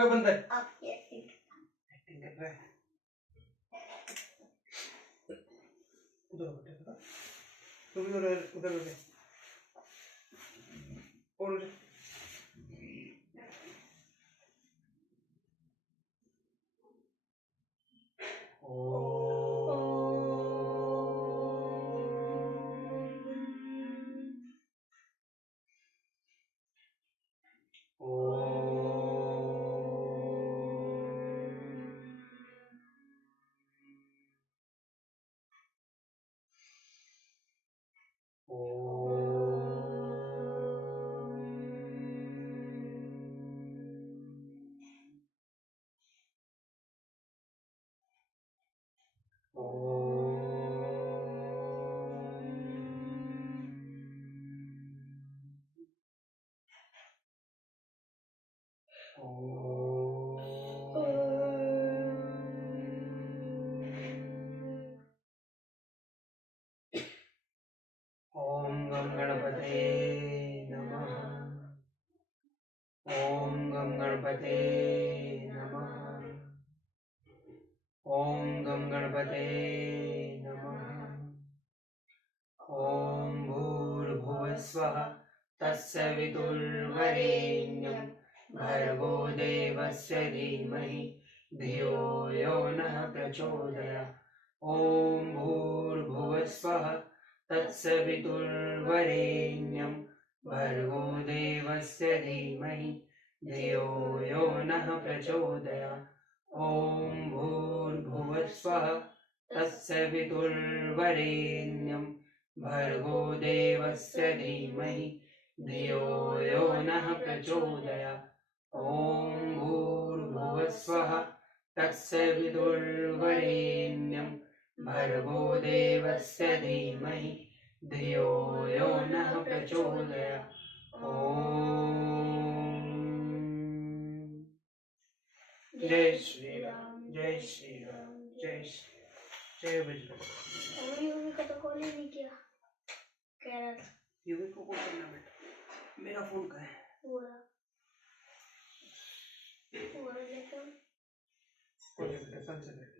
कोई बंदर आपकी एक्टिंग कर रहा है। उधर बैठे था, तुम भी उधर उधर बैठे और उधर। ओम गम गणपते नमः। ओम गम गणपते नमः। ओम गम गणपते नमः। ओम भूर्भुवस्वः तत्सवितुर्वरेण्यं भर्गो देवस्य धीमहि धियो यो नः प्रचोदयात्। ओम भूर्भुवस्वः तत्सवितुर्वरेण्यं भर्गो देवस्य धीमहि धियो यो नः प्रचोदयात्। ओम भूर्भुवस्वः तत्सवितुर्वरेण्यं भर्गो देवस्य धीमहि धियो यो नः प्रचोदयात्। ओम भूर्भुवस्वः तत्सवितुर्वरेण्यं भर्गो देवस्य धीमहि धियो यो नः प्रचोदयात्। ओम जय श्री राम, जय श्री राम, जय बजरंग। यूवी का तो कॉल ही नहीं किया, कह रहा था यूवी को कॉल करना बेटा। मेरा फोन कहाँ है? पूरा लेकिन कॉल बेटा कल से करके।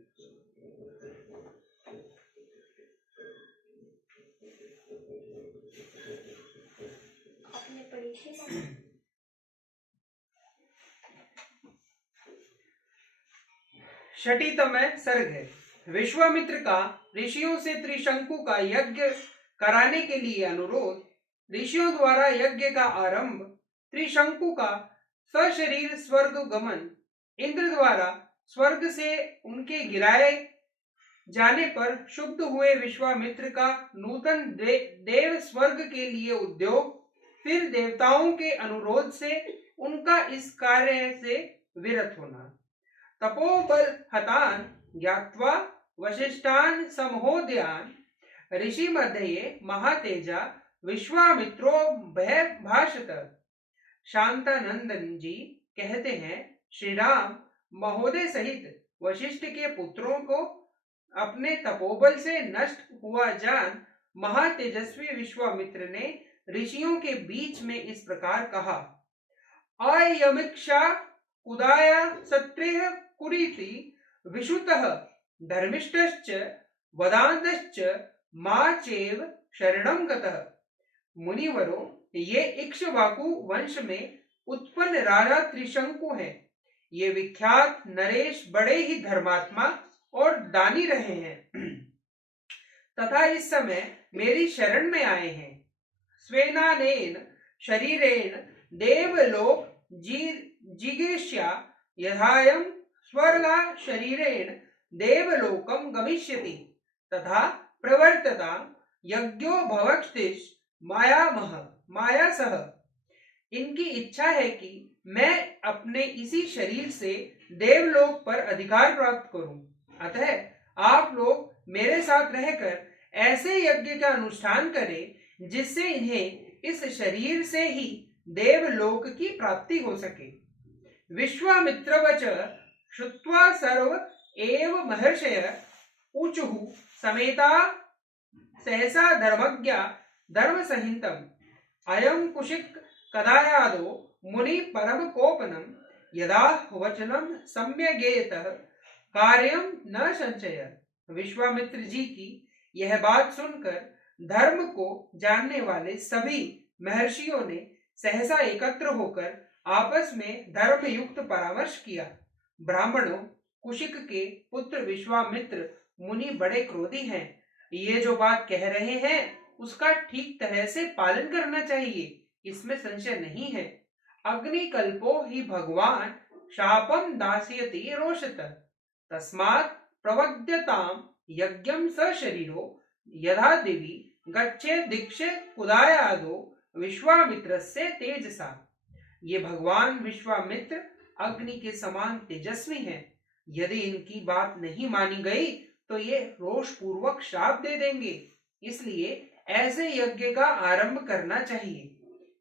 आपने पढ़ी थी ना। षठीतम सर्ग है। विश्वामित्र का ऋषियों से त्रिशंकु का यज्ञ कराने के लिए अनुरोध, ऋषियों द्वारा यज्ञ का आरंभ, त्रिशंकु का सशरीर स्वर्ग गमन, इंद्र द्वारा स्वर्ग से उनके गिराए जाने पर शुद्ध हुए विश्वामित्र का नूतन देव स्वर्ग के लिए उद्योग, फिर देवताओं के अनुरोध से उनका इस कार्य से विरत होना। तपोबल हतान ज्ञात्वा वशिष्ठान समहोदयान ऋषि मध्ये महातेजा विश्वामित्रो भय भाषत। शांतानंदन जी कहते हैं, श्री राम महोदय सहित वशिष्ठ के पुत्रों को अपने तपोबल से नष्ट हुआ जान महातेजस्वी विश्वामित्र ने ऋषियों के बीच में इस प्रकार कहा, अयमिक्षा उदाया सत्रेह कुरीति विशुतः धर्मिष्ठश्च वदान्तश्च मा चैव शरणं गतः। मुनिवरों, ये इक्ष्वाकु वंश में उत्पन्न राजा त्रिशंकु हैं। ये विख्यात नरेश बड़े ही धर्मात्मा और दानी रहे हैं तथा इस समय मेरी शरण में आए हैं। स्वेनानेन शरीरेण देवलोक जिगीष्या यथायं स्वर्गा शरीरेण देवलोकं गमिष्यति तथा प्रवर्तता यज्ञो भवक्षतिश माया सह। इनकी इच्छा है कि मैं अपने इसी शरीर से देवलोक पर अधिकार प्राप्त करूं। अतः आप लोग मेरे साथ रहकर ऐसे यज्ञ का अनुष्ठान करें जिससे इन्हें इस शरीर से ही देवलोक की प्राप्ति हो सके। विश्वामित्रवच श्रुत्वा सर्व एव महर्षय ऊचुः समेता सहसा धर्मज्ञा धर्म संहितम अयम कुशिक कदायादो मुनि परम कोपनम यदा वचनम सम्यगेतः कार्यम न संचय। विश्वामित्र जी की यह बात सुनकर धर्म को जानने वाले सभी महर्षियों ने सहसा एकत्र होकर आपस में धर्म युक्त परामर्श किया। ब्राह्मणों, कुशिक के पुत्र विश्वामित्र मुनि बड़े क्रोधी हैं। ये जो बात कह रहे हैं उसका ठीक तरह से पालन करना चाहिए, इसमें संशय नहीं है। अग्निकल्पो ही भगवान शापम दास्यति रोषत तस्मात् प्रवद्यताम यज्ञम सशरीरो यथा दिवि गच्छे दीक्षे कुदायादो विश्वामित्रस्य तेजसा। ये भगवान विश्वामित्र अग्नि के समान तेजस्वी हैं। यदि इनकी बात नहीं मानी गई तो ये रोष पूर्वक शाप दे देंगे। इसलिए ऐसे यज्ञ का आरंभ करना चाहिए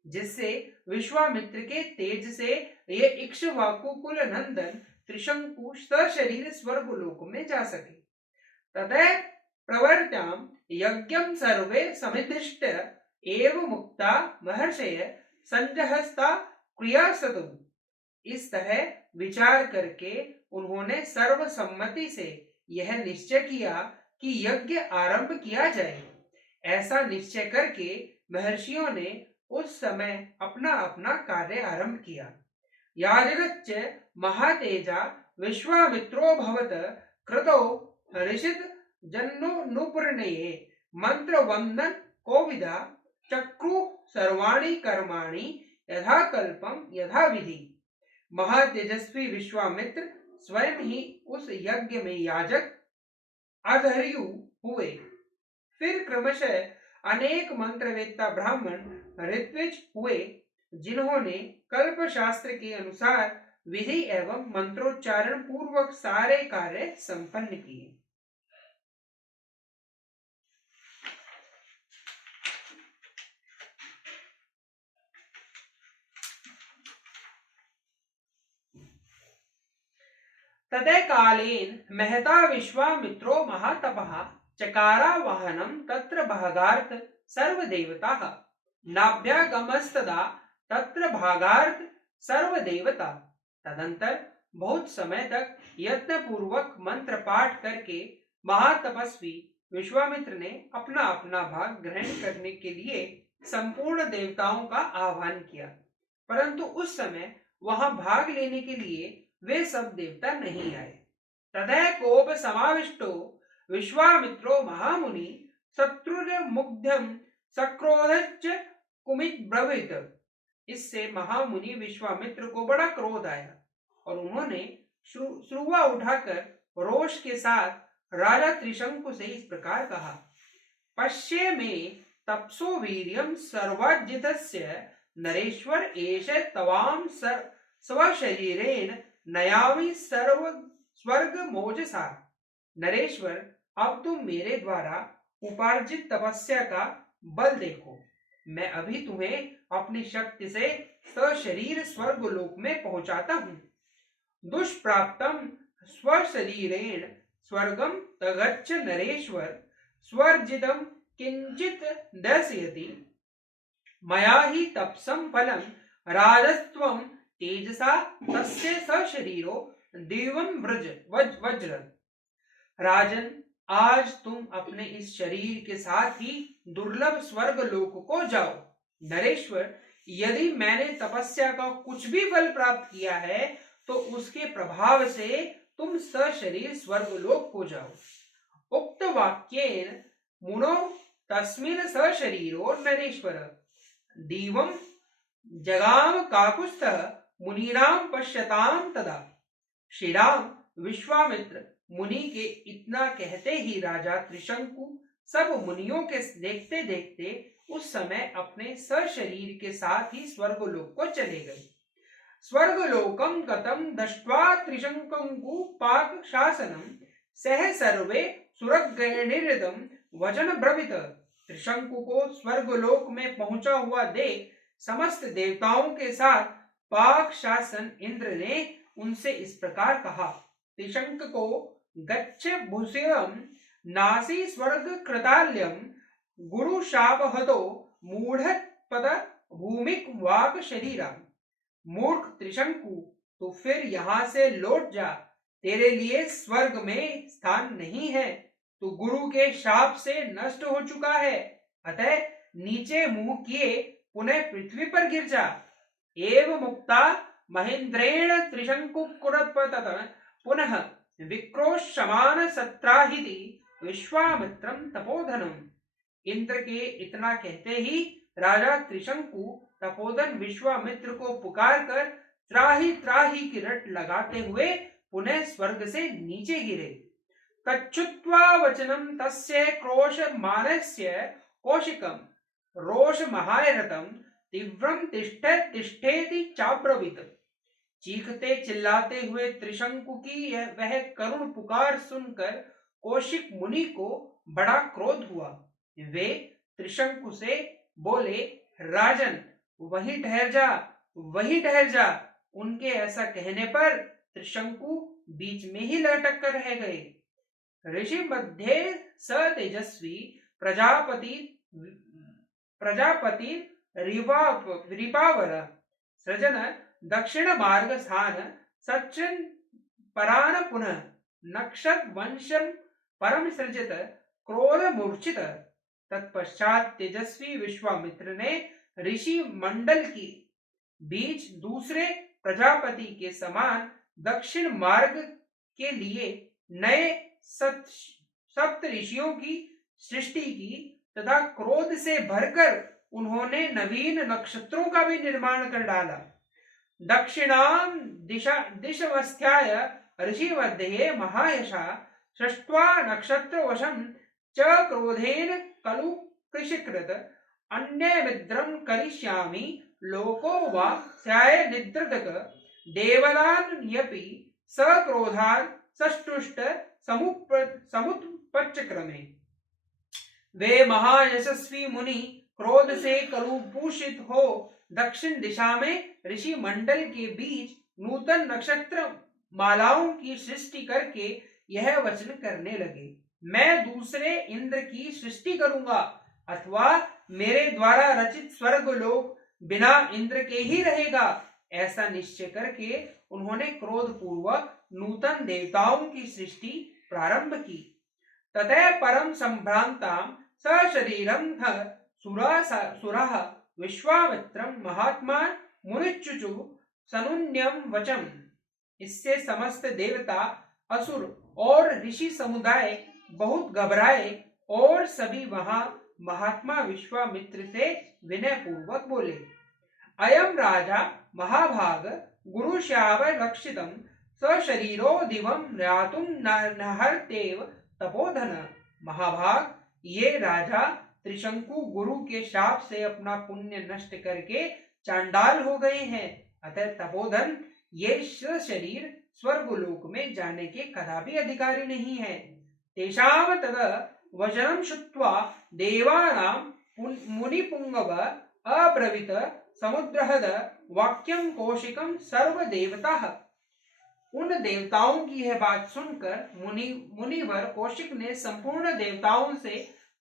जिससे विश्वामित्र के तेज से ये इक्ष्वाकु कुल नंदन त्रिशंकु सशरीर स्वर्गलोक में जा सके। ततः प्रवर्त्याम यज्ञम सर्वे समिधिष्ट एव मुक्ता महर्षय संजहस्ता क्रियासतु। इस तरह विचार करके उन्होंने सर्वसम्मति से यह निश्चय किया कि यज्ञ आरंभ किया जाए। ऐसा निश्चय करके महर्षियों ने उस समय अपना अपना कार्य आरंभ किया। याजगच्च महातेजा विश्वामित्रो भवत कृतो ऋषित जन्नुपर्णये मंत्र वंदन कोविदा चक्रु सर्वाणि कर्माणि यथा कल्पम यथा विधि। महातेजस्वी विश्वामित्र स्वयं ही उस यज्ञ में याजक अधर्यु हुए। फिर क्रमशः अनेक मंत्रवेत्ता ब्राह्मण ऋत्विज हुए जिन्होंने कल्प शास्त्र के अनुसार विधि एवं मंत्रोच्चारण पूर्वक सारे कार्य संपन्न किए। ततः कालेन महता विश्वामित्रो महातपः चकारा वाहनम तत्र भागार्थ सर्वदेवताः नाभ्यागमस्तदा तत्र भागार्थ सर्वदेवता। तदंतर बहुत समय तक यत्न पूर्वक मंत्र पाठ करके महातपस्वी विश्वामित्र ने अपना अपना भाग ग्रहण करने के लिए संपूर्ण देवताओं का आह्वान किया, परंतु उस समय वहां भाग लेने के लिए वे सब देवता नहीं आए। ततः कोप समाविष्टो विश्वामित्रो महामुनि शत्रुर्मुग्धम सक्रोधश्च कुमिब्रवीत। इससे महामुनि विश्वामित्र को बड़ा क्रोध आया और उन्होंने श्रुवा उठाकर रोष के साथ राजा त्रिशंकु से इस प्रकार कहा। पश्ये मे तपसो वीर्यम सर्वाजितस्य नरेश्वर एष तवाम स्वशरीरेण नयामि सर्व स्वर्ग मोजसा। नरेश्वर, अब तुम मेरे द्वारा उपार्जित तपस्या का बल देखो। मैं अभी तुम्हें अपनी शक्ति से सशरीर स्वर्गलोक में पहुंचाता हूं। दुष्प्राप्तम स्वशरीरेण स्वर्गम तगच्छ नरेश्वर स्वर्जितम किंचित दर्शयति मया ही तपसम फलम राजस्त्वम तेजसा तस्य सशरीरो देवम वज्र। राजन, आज तुम अपने इस शरीर के साथ ही दुर्लभ स्वर्ग लोक को जाओ। नरेश्वर, यदि मैंने तपस्या का कुछ भी फल प्राप्त किया है तो उसके प्रभाव से तुम सशरीर स्वर्ग लोक को जाओ। उक्त वाक्येन मुनो तस्मिन् सशरीरो नरेश्वर दीवम जगाम काकुत्स्थः मुनीनाम पश्यताम तदा। श्री राम विश्वामित्र मुनि के इतना कहते ही राजा त्रिशंकु सब मुनियों के देखते देखते उस समय अपने सशरीर के साथ ही स्वर्गलोक को चले गए। स्वर्गलोकम गतम दष्ट्वा त्रिशंकु पाक शासनम सह सर्वे सुरगणिर्दम वचन ब्रवीत। त्रिशंकु को स्वर्गलोक में पहुंचा हुआ देख समस्त देवताओं के साथ पाक शासन इंद्र ने उनसे इस प्रकार कहा। त्रिशंक को गच्छ भूषयम नासी स्वर्ग कृताल्यम गुरु शापहतो मूढ़ पद भूमिक वाक शरीरा। मूर्ख त्रिशंकु, तो फिर यहाँ से लौट जा, तेरे लिए स्वर्ग में स्थान नहीं है, तो गुरु के शाप से नष्ट हो चुका है, अतः नीचे मुंह किए पुनः पृथ्वी पर गिर जा। एव मुक्ता महेंद्रेण त्रिशंकुकुरपतत पुनः विक्रोशमान सत्राहिति विश्वामित्रम तपोधनम। इंद्र के इतना कहते ही राजा त्रिशंकु तपोधन विश्वामित्र को पुकार कर त्राही त्राही की रट लगाते हुए पुनः स्वर्ग से नीचे गिरे। तच्छ्रुत्वा वचनम तस्य क्रोशमानस्य कौशिकम रोषमहारथम तीव्रम तिष्ठेति चाब्रवीत। चीखते चिल्लाते हुए त्रिशंकु की वह करुण पुकार सुनकर कौशिक मुनि को बड़ा क्रोध हुआ। वे त्रिशंकु से बोले, राजन वहीं ठहर जा, वहीं ठहर जा। उनके ऐसा कहने पर त्रिशंकु बीच में ही लटक कर रह गए। ऋषि मध्य स तेजस्वी प्रजापति रिपावर सृजन दक्षिण मार्ग स्थान सचिन परान पुनः नक्षत वंशम परम सृजित क्रोध मूर्छित। तत्पश्चात तेजस्वी विश्वामित्र ने ऋषि मंडल की बीच दूसरे प्रजापति के समान दक्षिण मार्ग के लिए नए सप्त ऋषियों की सृष्टि की तथा क्रोध से भरकर उन्होंने नवीन नक्षत्रों का भी निर्माण कर डाला। दक्षिणाम दिशवस्थ्याय ऋषि मध्ये महायशा सृष्ट्वा नक्षत्र वशम च क्रोधेन कलु कृषिकृत अन्य मिद्रम करिष्यामि लोको वा स्याय निद्रदक देवलान यपि सक्रोधान सष्टुष्ट समुत्पचक्रमे। वे महायशस्वी मुनि क्रोध से कलुपूषित हो दक्षिण दिशा में ऋषि मंडल के बीच नूतन नक्षत्र मालाओं की सृष्टि करके यह वचन करने लगे, मैं दूसरे इंद्र की सृष्टि करूंगा अथवा मेरे द्वारा रचित स्वर्ग लोक बिना इंद्र के ही रहेगा। ऐसा निश्चय करके उन्होंने क्रोध पूर्वक नूतन देवताओं की सृष्टि प्रारंभ की। ततः परम संभ्रांताम सशरीरम सुरः विश्वामित्रम महात्मा मुनिचुचु सनुन्यम वचम। इससे समस्त देवता असुर और ऋषि समुदाय बहुत घबराए और सभी वहां महात्मा विश्वामित्र से विनय पूर्वक बोले, अयम राजा महाभाग गुरुश्याव रक्षितम सशरीरो दिवम रातुम नहरतेव तपोधन। महाभाग ये राजा त्रिशंकु गुरु के शाप से अपना पुण्य नष्ट करके चांडाल हो गए हैं, अतः तपोधन ये शरीर स्वर्गलोक में जाने के कदापि अधिकारी नहीं है। तेषाम तद वचनम श्रुत्वा देवानां मुनिपुंगव अब्रवीत समुद्रहद वाक्यम कौशिकम सर्व देवता। उन देवताओं की यह बात सुनकर मुनिवर कौशिक ने संपूर्ण देवताओं से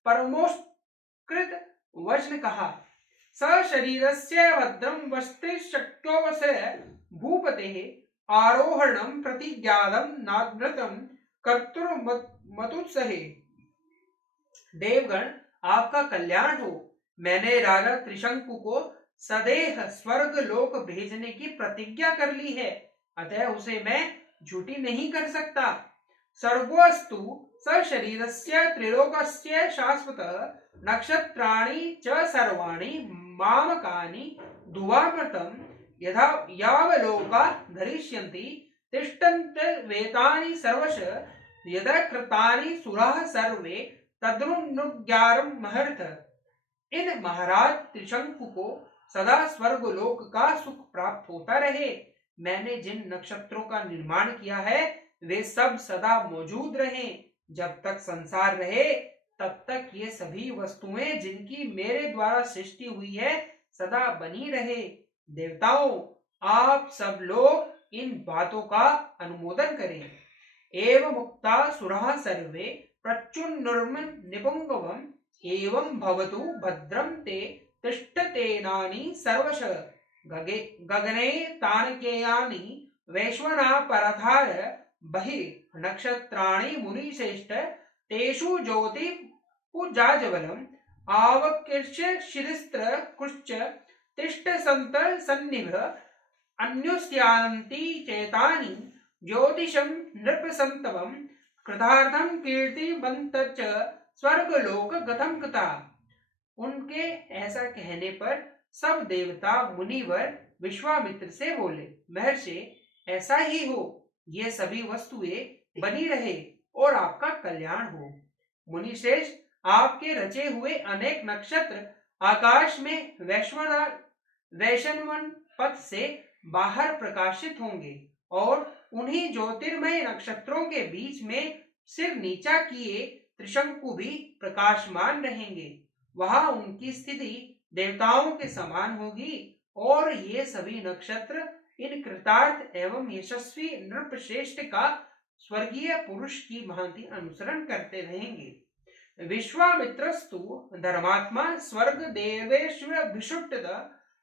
परमोत्कृष्ट वचन कहा, सशरीरस्य भद्रं वस्ते शक्योऽवसर भूपतेः आरोहणं प्रतिज्ञातं नाद्रतं कर्तुर्मतुत्सहे। देवगण आपका कल्याण हो, मैंने राजा त्रिशंकु को सदेह स्वर्ग लोक भेजने की प्रतिज्ञा कर ली है, अतः उसे मैं झूठी नहीं कर सकता। सर्गोस्तु सशरीरस्य त्रिलोकस्य शाश्वतः नक्षत्राणि च सर्वाणि मामकानि दुवामृतं यथा यावलोका धरिष्यन्ति तिष्ठन्त वेतानि सर्वश यदा कृतानि सुराः सर्वे तद्रुनुज्ञारं महर्थ। इन महाराज त्रिशंकु को सदा स्वर्गलोक का सुख प्राप्त होता रहे। मैंने जिन नक्षत्रों का निर्माण किया है वे सब सदा मौजूद रहें। जब तक संसार रहे तब तक ये सभी वस्तुएं जिनकी मेरे द्वारा सृष्टि हुई है सदा बनी रहे। देवताओं, आप सब लोग इन बातों का अनुमोदन करें। एवं मुक्ता सुरः सर्वे प्रच्युन्नुर्म निपुंगवम् एवं भवतु भद्रं ते तिष्ठतेनानि सर्वश गगने तानकेयानि वैश्वना परथार बहि नक्षत्राणि मुनिश्रेष्ठ तेषु ज्योति पुजाजवलम आवकृष्य शिरस्त्र कुश्च तिष्ठ संत सन्निभ अन्योस्यान्ति चेतानि ज्योतिषं नृपसंतवं कृतार्थं कीर्तिवन्त च स्वर्गलोक गतम कृता। उनके ऐसा कहने पर सब देवता मुनिवर विश्वामित्र से बोले, महर्षि ऐसा ही हो, ये सभी वस्तुएं बनी रहे और आपका कल्याण हो। मुनिश्रेष्ठ, आपके रचे हुए अनेक नक्षत्र आकाश में वैश्ववन पथ से बाहर प्रकाशित होंगे और उन्हीं ज्योतिर्मय नक्षत्रों के बीच में सिर नीचा किए त्रिशंकु भी प्रकाशमान रहेंगे। वहां उनकी स्थिति देवताओं के समान होगी और ये सभी नक्षत्र इन कृतार्थ एवं यशस्वी नृपश्रेष्ठ का स्वर्गीय पुरुष की भांति अनुसरण करते रहेंगे। विश्वामित्रस्तु धर्मात्मा स्वर्ग देवेश्वर विशुट्ट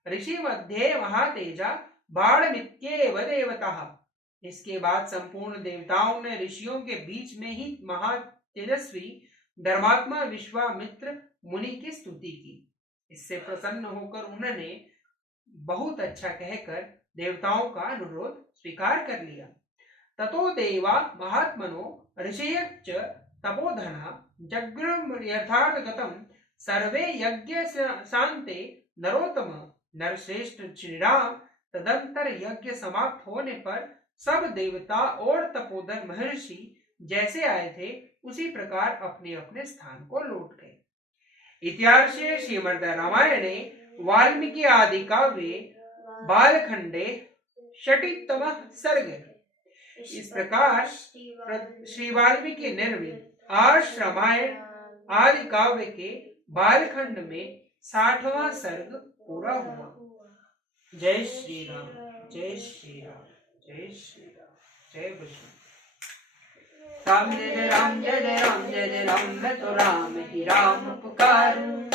ऋषि मध्ये महातेजा बाणमित्येव देवता। इसके बाद संपूर्ण देवताओं ने ऋषियों के बीच में ही महातेजस्वी धर्मात्मा विश्वामित्र मुनि की स्तुति की। इससे प्रसन्न होकर उन्होंने बहुत अच्छा कहकर देवताओं का अनुरोध स्वीकार कर लिया। ततो देवा महात्मनो ऋषयश्च तपोधना जग्रम यथार्थगतम सर्वे यज्ञ शांते नरोत्तम। नरश्रेष्ठ श्री राम तदंतर यज्ञ समाप्त होने पर सब देवता और तपोधन महर्षि जैसे आए थे उसी प्रकार अपने अपने स्थान को लौट गए। इतिहासे श्रीमद् रामायणे वाल्मीकि आदि काव्ये बालखंडे षष्ठीतम सर्ग। इस प्रकार श्री वाल्मीकि निर्मित आर्ष रामायण आदि काव्य के बालखंड में 60वां सर्ग पूरा हुआ। जय श्री राम, जय श्री राम, जय श्री राम, जय विष्णु। राम जय जय राम, जय जय राम, जय जय राम, मैं तो राम ही राम पुकारूं।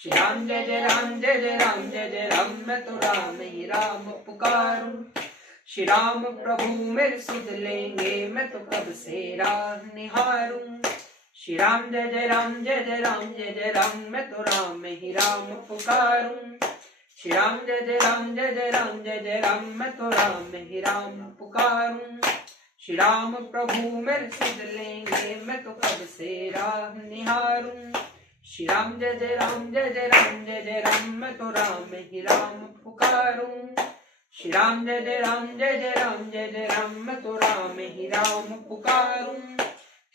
श्री राम जय जय राम, जय जय राम, जय जय राम, मैं तो राम ही राम पुकारूं। श्री राम प्रभु मेरे सुध लेंगे, मैं तो कब से राह निहारूं। श्री राम जय जय राम, जय जय राम, जय जय राम, मैं तो राम ही राम पुकारूं। श्री राम जय जय राम, जय जय राम, जय जय राम, मैं तो राम ही राम पुकारूं। श्री राम प्रभु मेरे सुध लेंगे, मैं तो कब से राह निहारूं। श्री राम जय जय राम, जय जय राम, जय जय राम, मैं तो राम ही राम पुकारूं। श्री राम जय जय राम, जय जय राम, जय जय राम, मैं तो राम ही राम पुकारूं।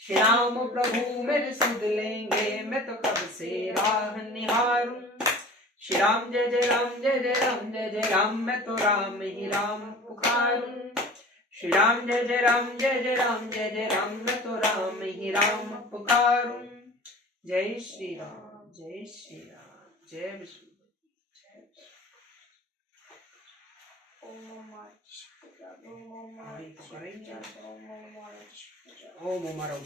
श्री राम प्रभु मेरे सुध लेंगे, मैं तो कब से राह निहारूं। श्री राम जय जय राम, जय जय राम, जय जय राम, मैं तो राम ही राम पुकारूं। श्री राम जय जय राम, जय जय राम, जय जय राम, मैं तो राम ही राम पुकारूं। जय श्री राम, जय श्री राम, जय विष्णु। ओम हमारा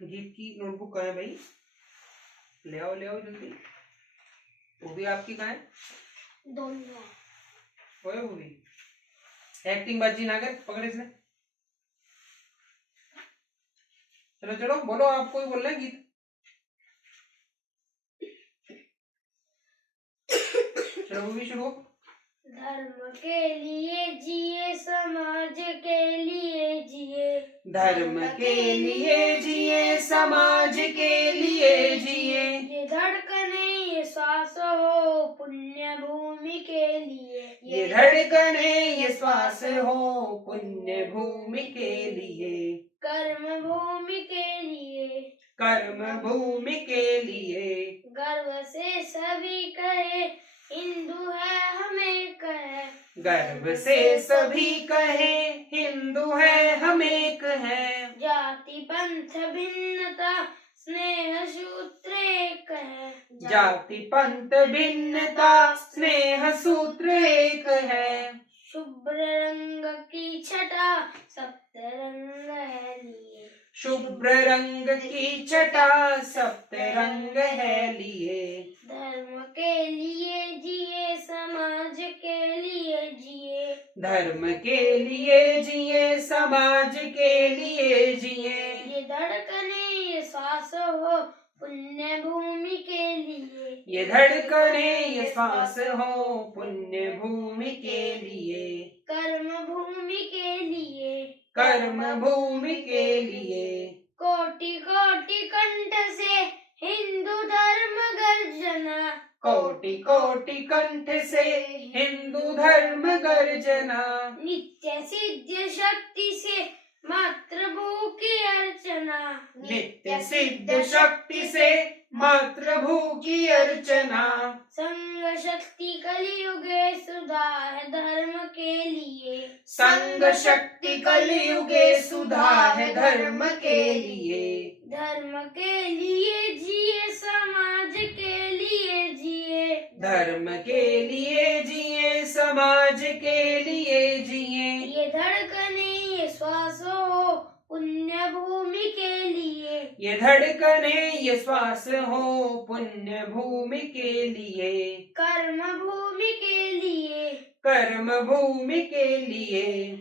गीत की नोटबुक कहाँ है भाई? ले आओ जल्दी। वो भी आपकी कहाँ है? दोनों वो भी एक्टिंग बाजी ना कर, पकड़ इसने। चलो चलो बोलो, आपको ही बोलना है गीत। चलो वो भी शुरू। धर्म के लिए जिए, समाज के लिए जिए, धर्म के लिए जिए, समाज के लिए जिए। ये धड़कने ये श्वास हो पुण्य भूमि के लिए, ये धड़कने ये श्वास हो पुण्य भूमि के लिए, कर्म भूमि के लिए, कर्म भूमि के लिए। गर्व से सभी कहे हिंदू है हम एक है, गर्व से सभी कहे हिंदू है हम एक है। जाति पंथ भिन्नता स्नेह सूत्र एक है, जाति पंथ भिन्नता स्नेह सूत्र एक है। शुभ्र रंग की छटा सप्त रंग है लिए, शुभ्र रंग की छटा सप्त रंग है लिए। धर्म के लिए जिए समाज के लिए जिए। धर्म के लिए जिए समाज के लिए जिए। ये धड़कने ये श्वास हो पुण्य भूमि के लिए। ये धड़कने ये श्वास हो पुण्य भूमि के लिए। कर्म भूमि के लिए। कर्म भूमि के लिए। कोटि कोटि कंठ से हिंदू धर्म गर्जना। कोटि कोटि कंठ से हिंदू धर्म गर्जना। नित्य सिद्ध शक्ति से मातृभू की अर्चना। नित्य सिद्ध शक्ति से मातृभू की अर्चना। संग शक्ति कलियुगे सुधा है धर्म के लिए। संग शक्ति कलियुगे सुधा है धर्म के लिए। धर्म के लिए जिए समाज के लिए जिए। धर्म के लिए जिए समाज के लिए जिए। ये धड़कने ये श्वास हो पुण्य भूमि के लिए। ये धड़कने ये श्वास हो पुण्य भूमि के लिए। कर्म भूमि के लिए। कर्म भूमि के लिए।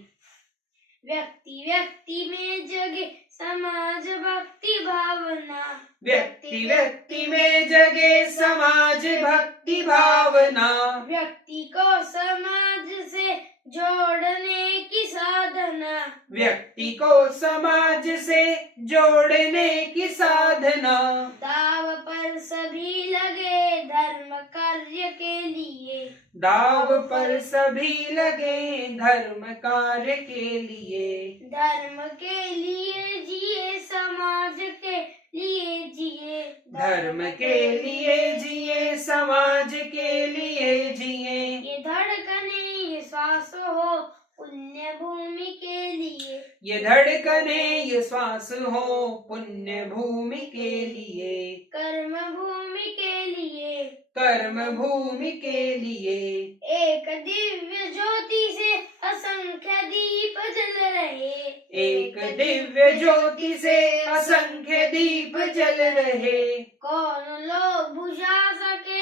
व्यक्ति व्यक्ति में जगे समाज भक्ति भावना। व्यक्ति व्यक्ति में जगे समाज भक्ति भावना। व्यक्ति को समाज से जोड़ने की साधना। व्यक्ति को समाज से जोड़ने की साधना। दाव पर सभी लगे धर्म कार्य के लिए। दाव पर सभी लगे धर्म कार्य के लिए। धर्म के लिए जिए समाज के लिए जिए। धर्म के लिए जिए समाज के लिए जिए। ये धड़कने ये श्वास हो पुण्य भूमि के लिए। ये धड़कने ये श्वास हो पुण्य भूमि के लिए। कर्म भूमि के लिए। कर्म भूमि के लिए। एक दिव्य ज्योति से असंख्य दीप जल रहे। एक दिव्य ज्योति से असंख्य दीप जल रहे। कौन लोग बुझा सके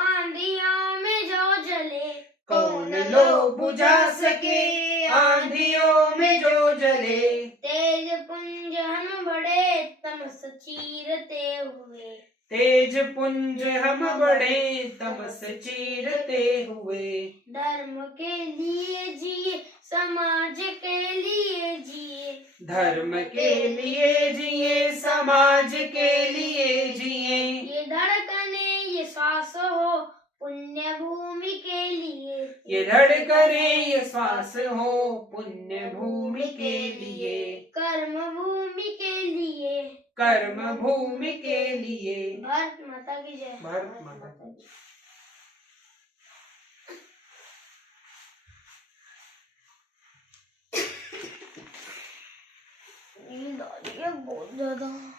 आंधियों में जो जले। कौन लोग बुझा सके आंधियों में जो जले। तेज पुंज हम बड़े तमस चीरते हुए। तेज पुंज हम बड़े तमस चीरते हुए। धर्म के लिए जिए समाज के लिए जिए। धर्म के लिए जिए समाज के लिए जिए। ये धड़कने ये श्वास हो पुण्य भूमि के लिए। ये धड़कने ये श्वास हो पुण्य भूमि के लिए। कर्म भूमि के लिए। कर्म भूमि के लिए। भारत माता की जय। भारत माता की जय। नींद आ रही है बहुत ज्यादा।